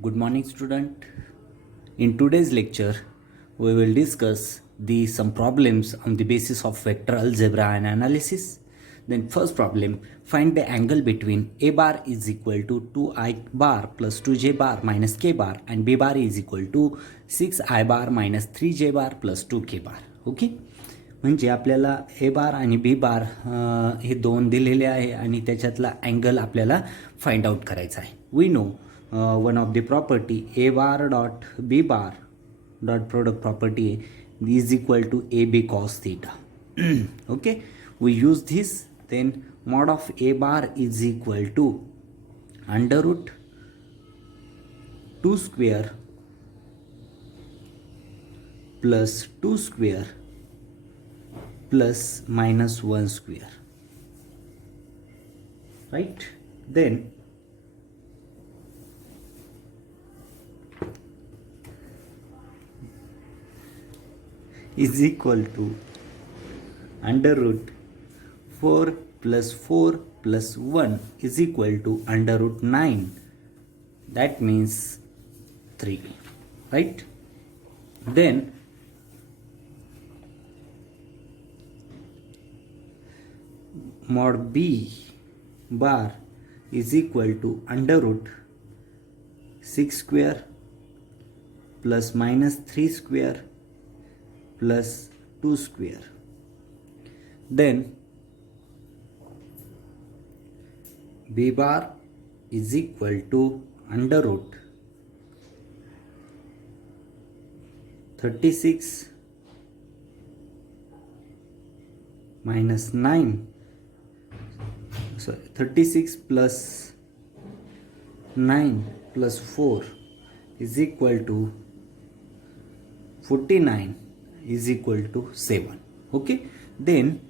Good morning, student. In today's lecture, we will discuss some problems on the basis of vector algebra and analysis. Then first problem, find the angle between a bar is equal to 2i bar plus 2j bar minus k bar and b bar is equal to 6i bar minus 3j bar plus 2k bar. Okay, म्हणजे आपल्याला ए बार आणि B bar हे दोन दिलेले आहे आणि त्याच्यातला angle आपल्याला find out करायचा आहे. We know one of the property a bar dot b bar dot product property is equal to ab cos theta. Okay, we use this. Then mod of a bar is equal to under root 2 square plus 2 square plus minus 1 square, right? Then is equal to under root 4 plus 4 plus 1 is equal to under root 9. That means 3, right? Then mod b bar is equal to under root 6 square plus minus 3 square plus 2 square. Then b bar is equal to under root 36 minus 9, sorry, 36 plus 9 plus 4 is equal to 49 is equal to 7. Okay, then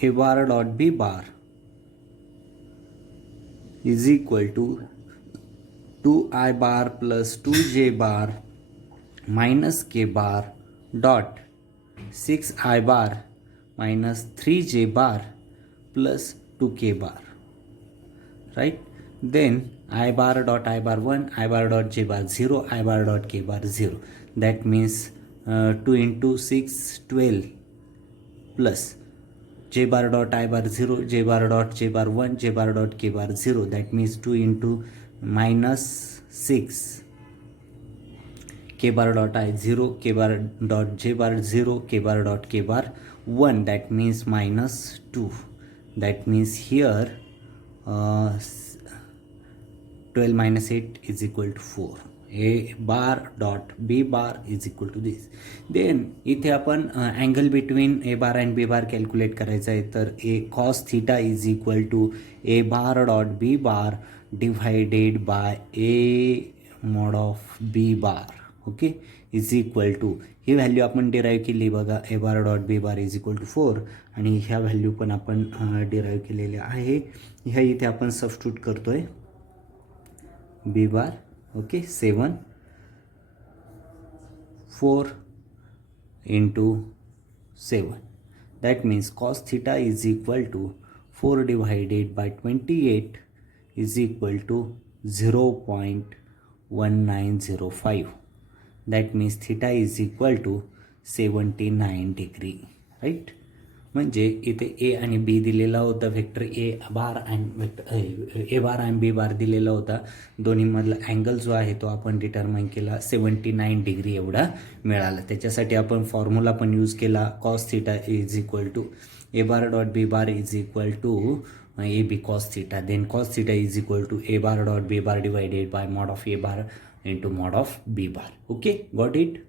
a bar dot b bar is equal to 2i bar plus 2j bar minus k bar dot 6i bar minus 3j bar plus 2k bar, right? Then I bar dot I bar 1, I bar dot j bar 0, I bar dot k bar 0. That means 2 into 6, 12 plus j bar dot I bar 0, j bar dot j bar 1, j bar dot k bar 0. That means 2 into minus 6, k bar dot I 0, k bar dot j bar 0, k bar dot k bar 1. That means minus 2. That means here 12 minus 8 is equal to 4. A bar dot b bar is equal to this. Then इथे आपण angle between a bar and B bar calculate करायचा आहे. तर a cos theta is equal to A bar dot B bar divided by a mod of B bar. Okay, is equal to ही value आपण derive केली बघा. A bar dot B bar is equal to 4 आणि ह्या value पण आपण derive केलेल्या आहे. ह्या इथे आपण सबस्टिट्यूट करतोय. b bar, okay, 7 4 into 7. That means cos theta is equal to 4 divided by 28 is equal to 0.1905. That means theta is equal to 79 degree, right? म्हणजे इथे ए आणि बी दिलेला होता vector A bar and vector A bar and B bar दिलेला होता. दोन्हीमधला angle जो आहे तो आपण डिटरमाइन केला 79 डिग्री एवढा मिळाला. त्याच्यासाठी आपण फॉर्म्युला पण यूज केला. Cos theta is equal to A bar dot B bar is equal to A B cos theta. Then cos theta is equal to A bar dot B bar divided by mod of A bar into mod of B bar. Okay, got it.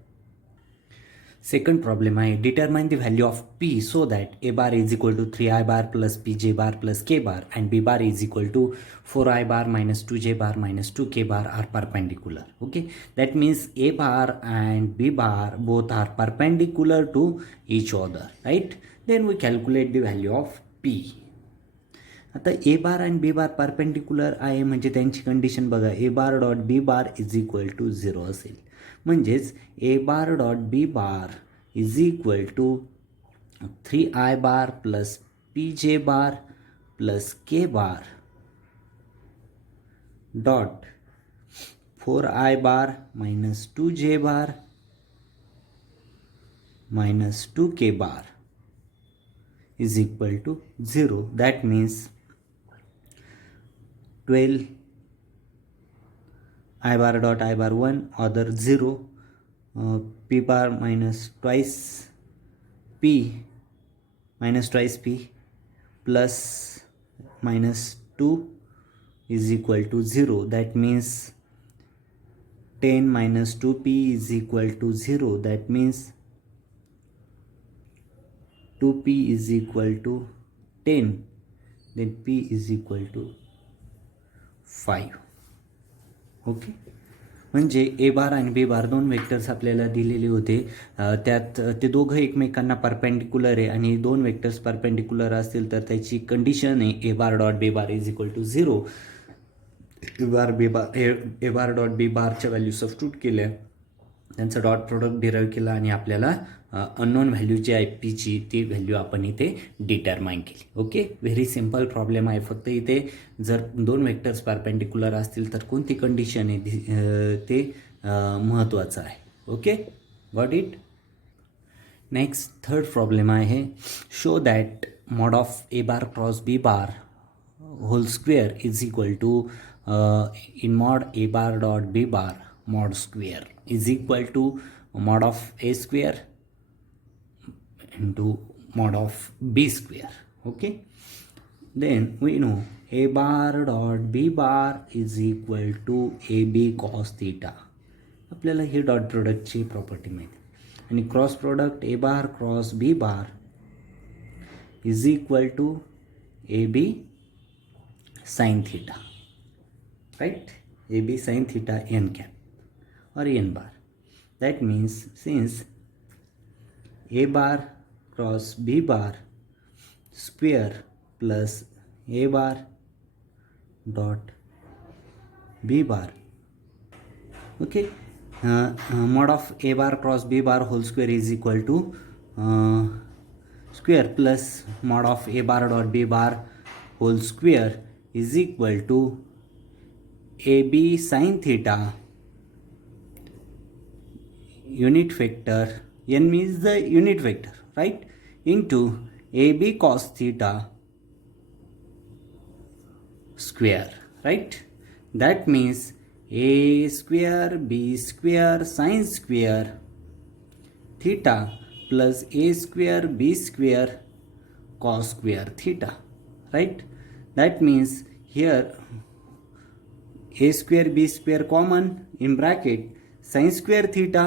Second problem आहे, determine the value of p so that a bar is equal to 3i bar plus pj bar plus k bar and b bar is equal to 4i bar minus 2j bar minus 2k bar are perpendicular. Okay, that means a bar and b bar both are perpendicular to each other, right? Then we calculate the value of p. आता ए बार आणि B bar perpendicular आहे म्हणजे त्यांची condition बघा. A bar dot B bar is equal to 0 असेल. म्हणजेच a bar dot B bar is equal to 3i bar plus p j bar plus k bar dot 4i bar minus 2j bar minus 2k bar is equal to 0. That means 12 I bar dot I bar 1 other 0, p bar minus twice p minus twice p plus minus 2 is equal to 0. That means 10 minus 2p is equal to 0. That means 2p is equal to 10. Then p is equal to 5. Okay, म्हणजे ए बार आणि B bar दोन vectors आपल्याला दिलेले होते. त्यात ते दोघं एकमेकांना परपेंडिक्युलर आहे आणि दोन वेक्टर्स परपेंडिक्युलर असतील तर त्याची कंडिशन आहे ए bar dot B bar is equal to 0. A bar dot b बारच्या व्हॅल्यू सबस्टिट्यूट केल्या, त्यांचं डॉट प्रोडक्ट डिराईव्ह केला आणि आपल्याला अननोन व्हॅल्यू जी आहे पीची ती व्हॅल्यू आपण इथे डिटरमाइन केली. ओके, व्हेरी सिम्पल प्रॉब्लेम आहे. फक्त इथे जर दोन वेक्टर्स परपेंडिक्युलर असतील तर कोणती कंडिशन आहे ते महत्त्वाचं आहे. Okay, got it. Next third problem आहे, show that mod of A bar cross B bar whole square is equal to in mod a bar dot B bar mod square is equal to mod of a square into mod of b square. Okay, then we know a bar dot b bar is equal to ab cos theta. आपल्याला ही dot प्रोडक्टची property माहिती आणि cross product A bar cross B bar is equal to A B sine theta, right. A B sine theta N cap or n bar. That means since a bar cross b bar square plus a bar dot b bar, okay, mod of a bar cross b bar whole square is equal to square plus mod of a bar dot b bar whole square is equal to ab sin theta unit vector, n means the unit vector, right, into ab cos theta square, right. That means a square b square sin square theta plus a square b square cos square theta, right. That means here a square b square common in bracket sin square theta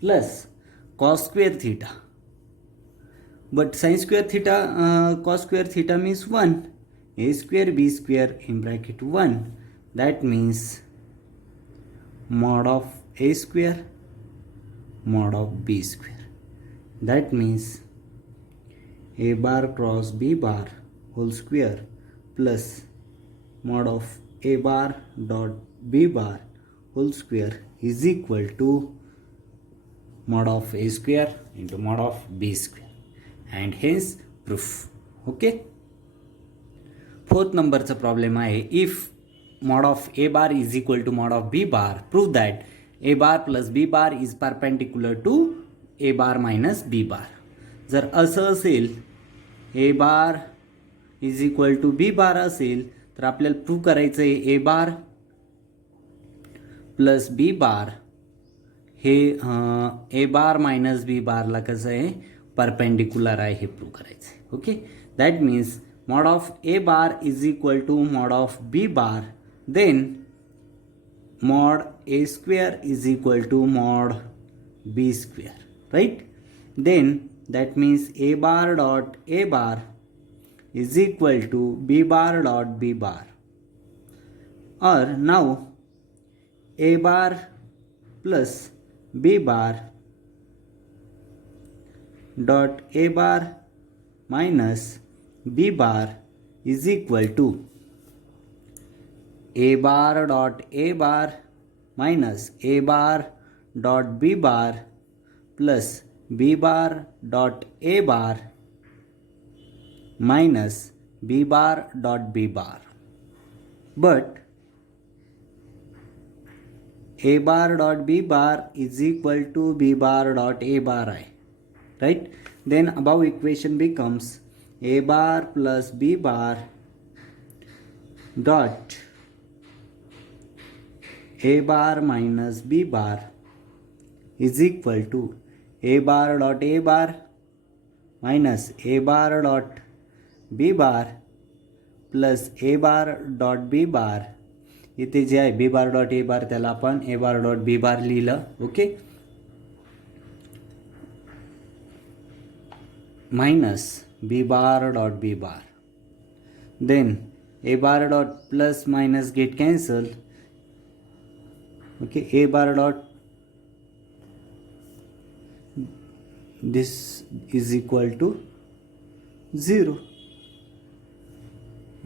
plus cos square theta, but sin square theta cos square theta means 1, a square b square in bracket 1, that means mod of a square mod of b square. That means a bar cross b bar whole square plus mod of a bar dot b bar whole square is equal to mod of a square into mod of b square, and hence proof. Okay, fourth number चा problem आहे, if mod of a bar is equal to mod of b bar, prove that a bar plus b bar is perpendicular to a bar minus b bar. जर असं असेल a bar is equal to b bar असेल तर आपल्याला prove करायचं आहे a bar plus b bar हे A bar minus B बारला कसं आहे परपेंडिक्युलर आहे हे प्रूव्ह करायचं आहे. Okay, that means mod of A bar is equal to mod of B bar, then mod A square is equal to mod B square, right. Then that means A bar dot A bar is equal to B bar dot B bar, और now A bar plus b bar dot a bar minus b bar is equal to a bar dot a bar minus a bar dot b bar plus b bar dot a bar minus b bar dot b bar, but a bar dot b bar is equal to b bar dot a bar I, right? Then above equation becomes a bar plus b bar dot a bar minus b bar is equal to a bar dot a bar minus a bar dot b bar plus a bar dot B bar, इथे जे आहे B bar dot A बार त्याला आपण ए bar dot B bar लिहिलं. Okay, minus B bar dot B bar, then A bar dot plus minus get cancel. Okay, A bar dot this is equal to 0.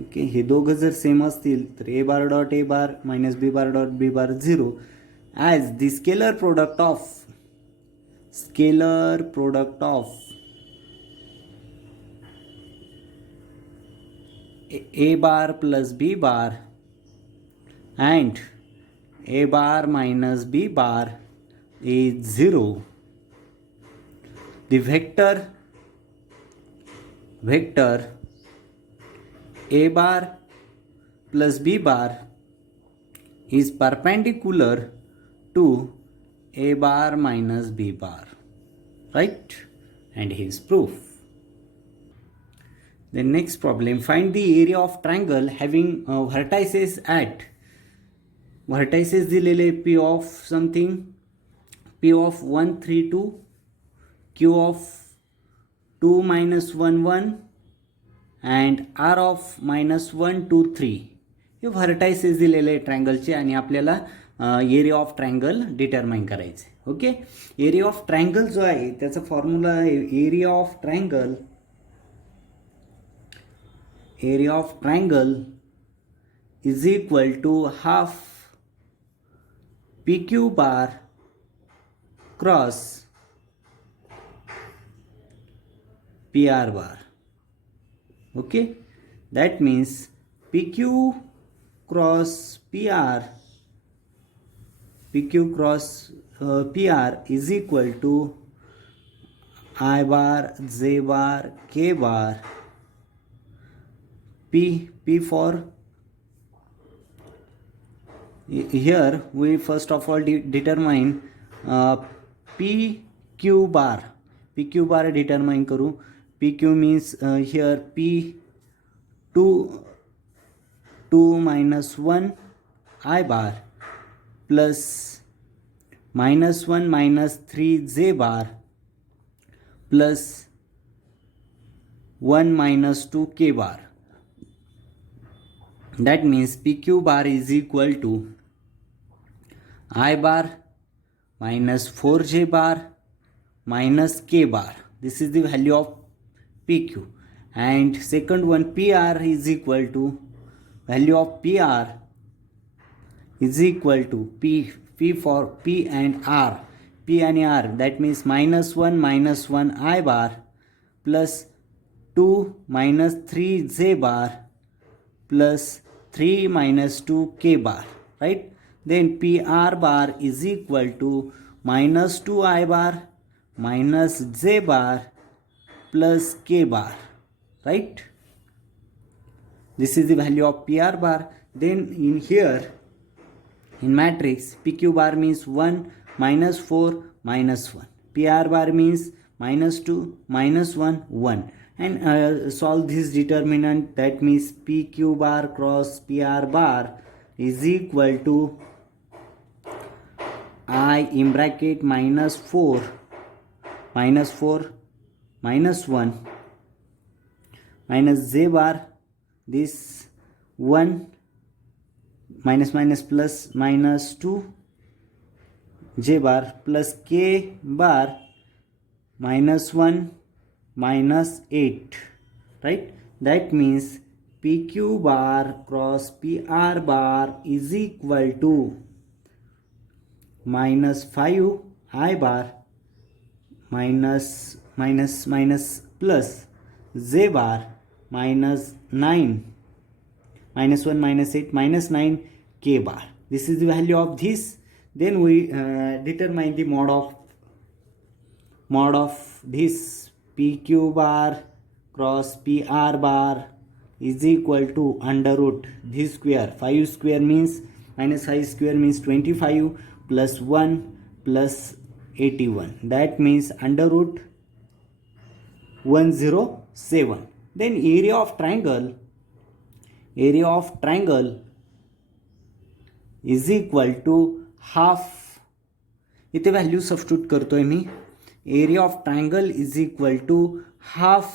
Okay, हे दोघं जर same असतील तर A bar dot A bar minus B bar dot B bar 0 as the scalar product of A bar plus B bar and a bar minus b bar is 0. The vector a bar plus b bar is perpendicular to a bar minus b bar, right? And his proof. The next problem, find the area of triangle having vertices at vertices दिलेले p of something, p of 1 3 2, q of 2 minus 1 1 and r of minus 1 2 3. हे vertices दिलेले ट्रायंगलचे आणि आपल्याला area of triangle determine करायचे. Okay, area of triangle जो आहे त्याचा फॉर्म्युला आहे area of triangle is equal to half PQ bar cross PR bar. Okay, that means PQ cross PR is equal to I bar, J bar, K bar, P for here we first of all determine PQ bar determine करू. PQ means here P 2 minus 1 I bar plus minus 1 minus 3 J bar plus 1 minus 2 K bar. That means PQ bar is equal to I bar minus 4J bar minus K bar. This is the value of PQ. And second one, PR is equal to value of PR is equal to P for P and R. P and R, that means minus 1 I bar plus 2 minus 3 J bar plus 3 minus 2 K bar, right? Then PR bar is equal to minus 2 I bar minus J bar plus K bar, right? This is the value of PR bar. Then in here in matrix, PQ bar means 1 minus 4 minus 1, PR bar means minus 2 minus 1 1, and solve this determinant. That means PQ bar cross PR bar is equal to I in bracket minus 4 minus 1 minus J bar, this 1 minus minus plus minus 2 J bar plus K bar minus 1 minus 8, right? That means PQ bar cross PR bar is equal to minus 5 I bar minus plus J bar -9, -1 -8 -9 k bar. This is the value of this. Then we determine the mod of this pq bar cross pr bar is equal to under root this square. 5 square means -5 square means 25 plus 1 plus 81. That means under root 107. Then area of triangle is equal to half. इथे value substitute करतोय मी. Area of triangle is equal to half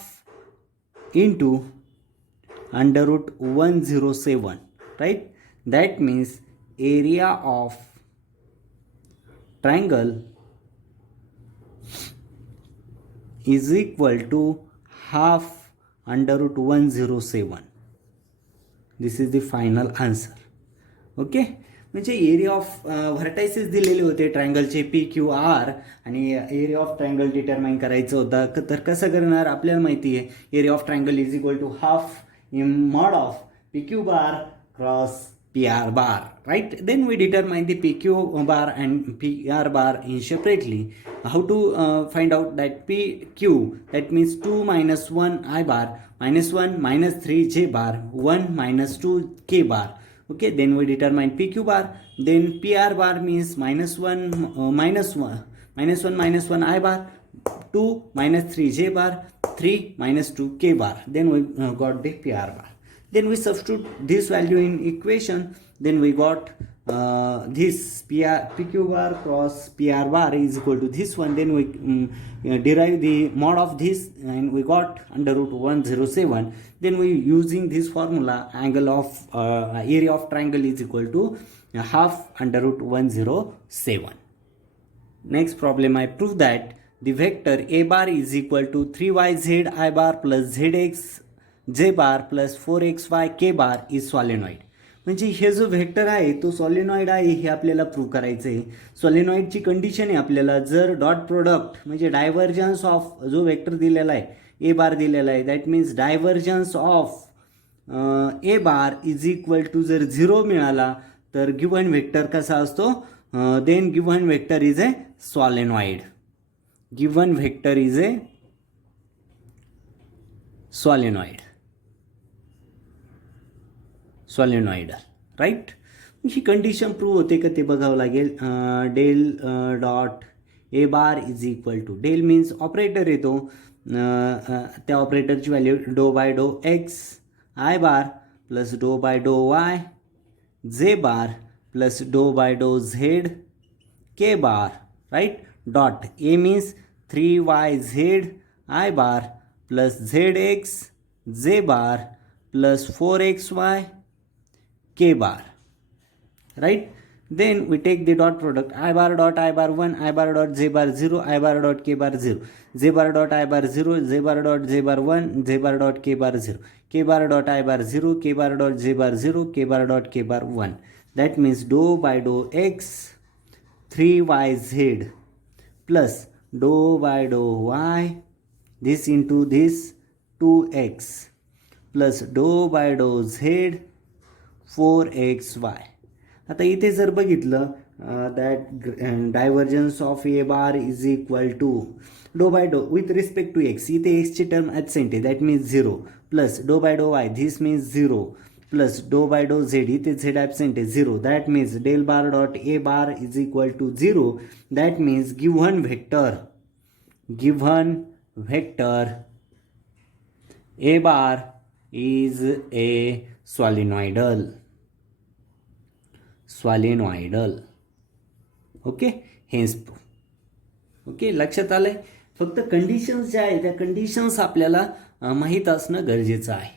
into under root 107, right? That means area of triangle is equal to half under root 107. This is the final answer. Okay, म्हणजे area of vertices दिलेले होते ट्रायंगलचे P Q R आणि area of triangle determine करायचं होतं. तर कसं करणार आपल्याला माहिती आहे. Area of triangle is equal to half in mod of P Q bar cross P R bar, right? Then we determine the P Q bar and P R bar in separately. How to find out that P Q, that means 2 - 1 I bar, -1 -3 J bar, 1 - 2 K bar. Okay, then we determine PQ bar. Then PR bar means -1 I bar, 2 - 3 J bar, 3 - 2 K bar. Then we got the PR bar. Then we substitute this value in equation. Then we got this PQ bar cross PR bar is equal to this one. Then we derive the mod of this and we got under root 107. Then we using this formula, angle of area of triangle is equal to half under root 107. Next problem, I prove that the vector a bar is equal to 3yz I bar plus zx j bar plus 4xy k bar is solenoid. म्हणजे हे जो vector आहे तो solenoid आहे हे आपल्याला prove करायचं आहे. सॉलिनॉइडची condition आहे आपल्याला, जर डॉट प्रोडक्ट म्हणजे डायव्हर्जन्स ऑफ जो व्हेक्टर दिलेला आहे ए बार दिलेला आहे, that means divergence of A bar is equal to जर 0 मिळाला तर गिव्हन व्हेक्टर कसा असतो, then given vector is a solenoid. Given vector is a solenoidal, right? ही कंडिशन प्रूव्ह होते का ते बघावं लागेल. Del dot A bar is equal to, del means operator येतो, त्या ऑपरेटरची value doh by dough X I bar plus doh by doh Y J bar plus doh by doh Z K bar, right? Dot A means 3yz I bar plus Z X J bar plus 4xy k bar, right? Then we take the dot product, I bar dot I bar 1, I bar dot J bar 0, I bar dot K bar 0, J bar dot I bar 0, J bar dot J bar 1, J bar dot K bar 0, K bar dot I bar 0, K bar dot J bar 0, K bar dot K bar 1. That means dou by dou x 3yz plus dou by dou y this into this 2x plus dou by dou z 4xy. आता इथे जर बघितलं that divergence of A bar is equal to doh by doh with respect to X, इथे एक्सची term absent आहे, that means 0 plus doh by doh Y this means 0 plus doh by doh Z, इथे Z absent आहे 0, that means del bar dot A bar is equal to 0. That means given vector A bar is a solenoidal. Okay, हेच proof. Okay, लक्षात आलंय? फक्त conditions ज्या आहेत त्या conditions आपल्याला माहीत असणं गरजेचं आहे.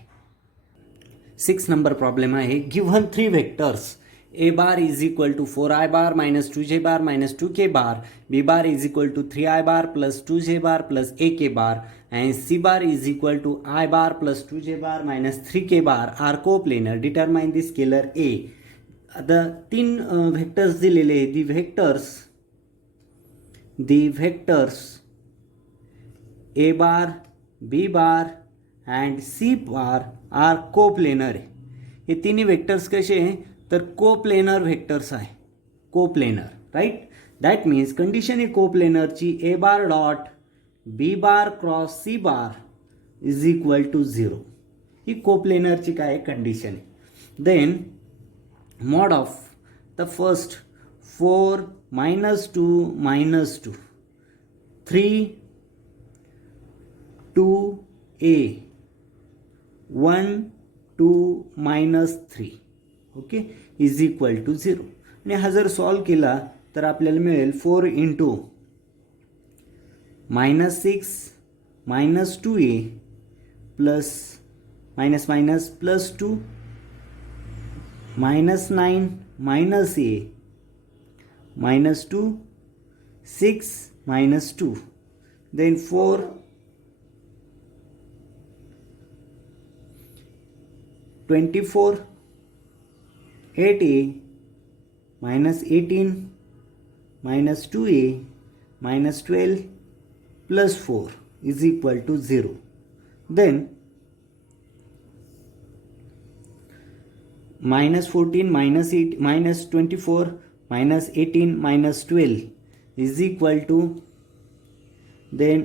6 नंबर प्रॉब्लेम आहे. Given 3 vectors a bar is equal to 4i bar minus 2j bar minus 2k bar, b bar is equal to 3i bar plus 2j bar plus ak bar, and c bar is equal to I bar plus 2j bar minus 3k bar are coplanar. Determine the scalar a. आता 3 vectors दिलेले. the vectors a bar, b bar and C bar are coplanar आहे. हे तिन्ही vectors कसे आहे तर coplanar vectors आहे. Coplanar right. That means condition आहे कोप्लेनरची A bar dot B bar cross C bar is equal to 0. ही कोप्लेनरची काय कंडिशन आहे. Then mod of the first 4 minus 2 minus 2 3 2a 1 2 minus 3 okay is equal to 0. आणि हा जर सॉल्व केला तर आपल्याला मिळेल 4 into -6 -2a plus minus minus plus 2 -9 minus a -2 6 -2 then 4 24 8a -18 -2a -12 plus 4 is equal to 0. Then -14 -8 -24 -18 -12 is equal to then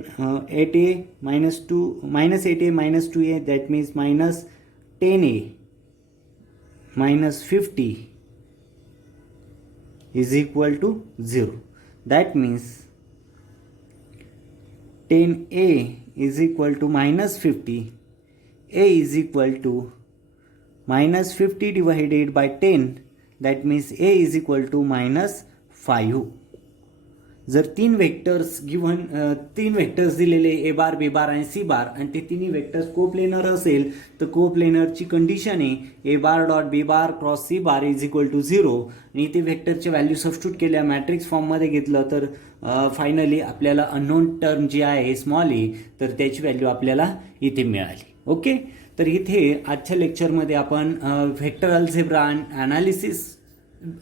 8a -2 -8a -2a, that means -10a -50 is equal to 0. That means 10a is equal to -50. A is equal to -50 divided by 10, that means a is equal to -5. जर तीन vectors दिलेले ए बार B bar आणि सी बार आणि ते तिन्ही vectors coplanar असेल तर कोप्लेनरची कंडिशन आहे ए bar dot B bar cross C bar is equal to 0. आणि ते वेक्टरचे व्हॅल्यू सबस्टिट्यूट केल्या मॅट्रिक्स फॉर्ममध्ये घेतलं तर फायनली आपल्याला अननोन टर्म जी आहे स्मॉल ए तर त्याची व्हॅल्यू आपल्याला इथे मिळाली. ओके. तर इथे आजच्या लेक्चरमध्ये आपण vector algebra and analysis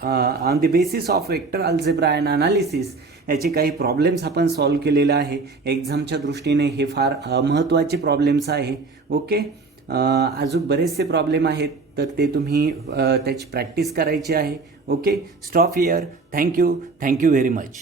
on the basis of vector algebra and analysis याचे काही प्रॉब्लेम्स आपण सॉल्व केलेले आहे. एक्झामच्या दृष्टीने हे फार महत्त्वाचे प्रॉब्लेम्स आहे. ओके. अजून बरेचसे प्रॉब्लेम आहेत तर ते तुम्ही त्याची प्रॅक्टिस करायची आहे. Okay. Stop here. Thank you very much.